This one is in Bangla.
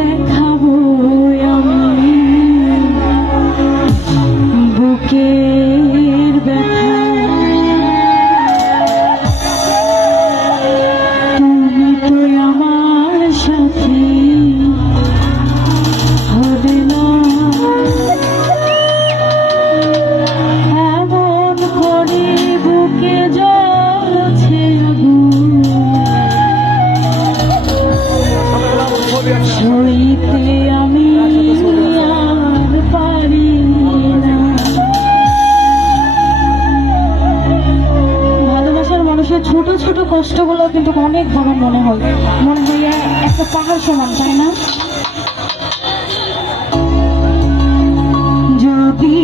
দেখাবো আমি। বুকের মানুষের ছোট ছোট কষ্টগুলো কিন্তু অনেক বড় মনে হয়। মনে হয় একটা পাহাড় সমান, তাই না? যদি